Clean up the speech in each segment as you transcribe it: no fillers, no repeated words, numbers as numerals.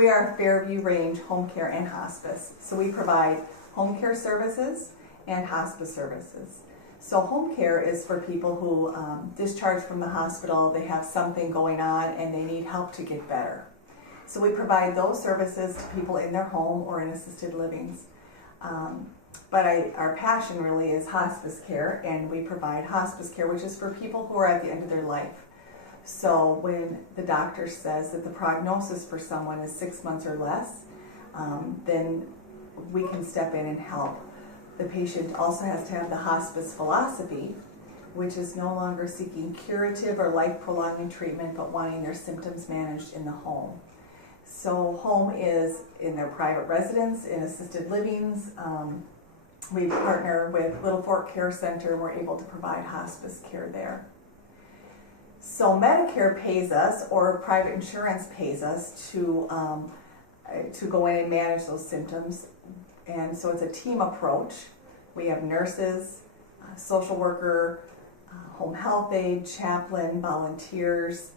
We are Fairview Range Home Care and Hospice. So we provide home care services and hospice services. So home care is for people who discharge from the hospital, they have something going on and they need help to get better. So we provide those services to people in their home or in assisted livings. But our passion really is hospice care, and we provide hospice care, which is for people who are at the end of their life. So when the doctor says that the prognosis for someone is 6 months or less, then we can step in and help. The patient also has to have the hospice philosophy, which is no longer seeking curative or life-prolonging treatment, but wanting their symptoms managed in the home. So home is in their private residence, in assisted livings. We partner with Little Fork Care Center, and we're able to provide hospice care there. So Medicare pays us, or private insurance pays us to go in and manage those symptoms. And so it's a team approach. We have nurses, social worker, home health aide, chaplain, volunteers,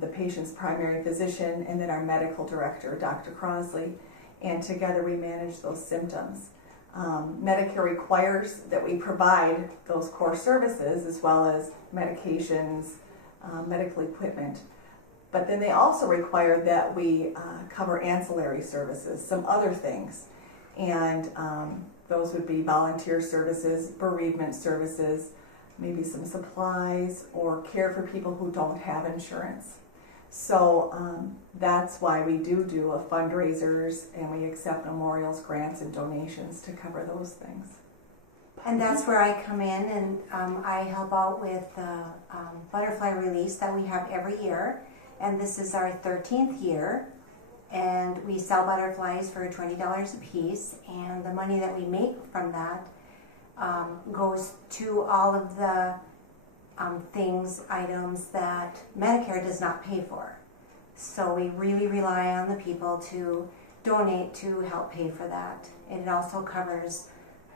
the patient's primary physician, and then our medical director, Dr. Crosley. And together we manage those symptoms. Medicare requires that we provide those core services as well as medications, medical equipment. But then they also require that we cover ancillary services, some other things. And those would be volunteer services, bereavement services, maybe some supplies, or care for people who don't have insurance. So that's why we do fundraisers, and we accept memorials, grants, and donations to cover those things. And that's where I come in, and I help out with the butterfly release that we have every year. And this is our 13th year. And we sell butterflies for $20 a piece. And the money that we make from that goes to all of the items that Medicare does not pay for. So we really rely on the people to donate to help pay for that. And it also covers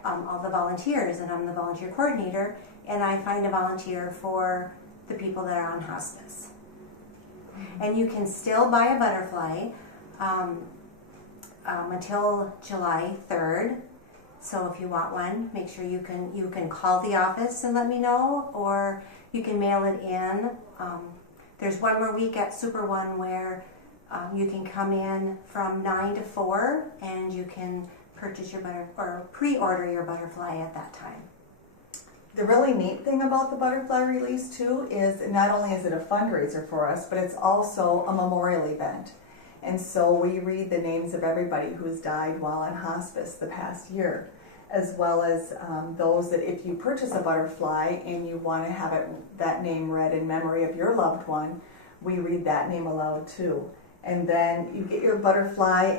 all the volunteers, and I'm the volunteer coordinator, and I find a volunteer for the people that are on hospice. And you can still buy a butterfly until July 3rd. So if you want one, make sure you can call the office and let me know, or you can mail it in. There's one more week at Super One where you can come in from 9 to 4, and you can purchase your pre-order your butterfly at that time. The really neat thing about the butterfly release too is not only is it a fundraiser for us, but it's also a memorial event. And so we read the names of everybody who's died while on hospice the past year, as well as those that if you purchase a butterfly and you want to have that name read in memory of your loved one, we read that name aloud too. And then you get your butterfly,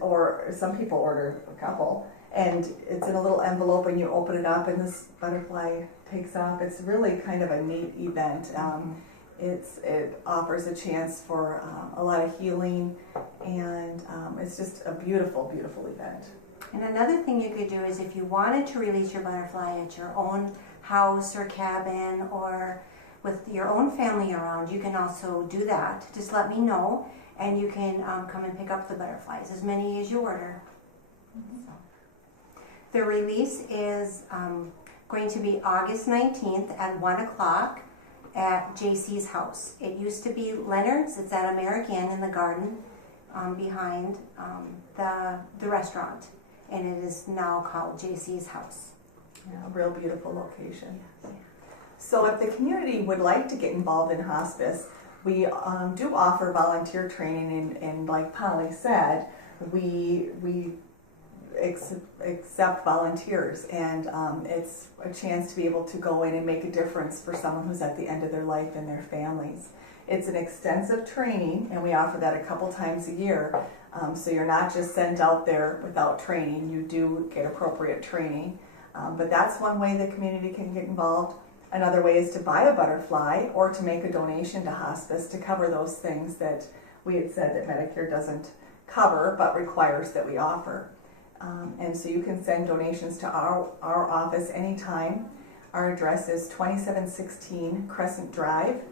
or some people order a couple, and it's in a little envelope, and you open it up and this butterfly takes off. It's really kind of a neat event. It offers a chance for a lot of healing, and it's just a beautiful, beautiful event. And another thing you could do is if you wanted to release your butterfly at your own house or cabin, or with your own family around, you can also do that. Just let me know, and you can come and pick up the butterflies, as many as you order. So. The release is going to be August 19th at 1 o'clock at JC's house. It used to be Leonard's. It's at American in the garden behind the restaurant. And it is now called JC's house. Yeah, a real beautiful location. Yes. So if the community would like to get involved in hospice, we do offer volunteer training, and like Polly said, we accept volunteers, and it's a chance to be able to go in and make a difference for someone who's at the end of their life and their families. It's an extensive training, and we offer that a couple times a year. So you're not just sent out there without training, you do get appropriate training. But that's one way the community can get involved. Another way is to buy a butterfly or to make a donation to hospice to cover those things that we had said that Medicare doesn't cover but requires that we offer. And so you can send donations to our office anytime. Our address is 2716 Crescent Drive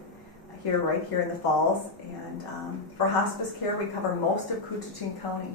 right here in the Falls. And for hospice care, we cover most of Coochin County.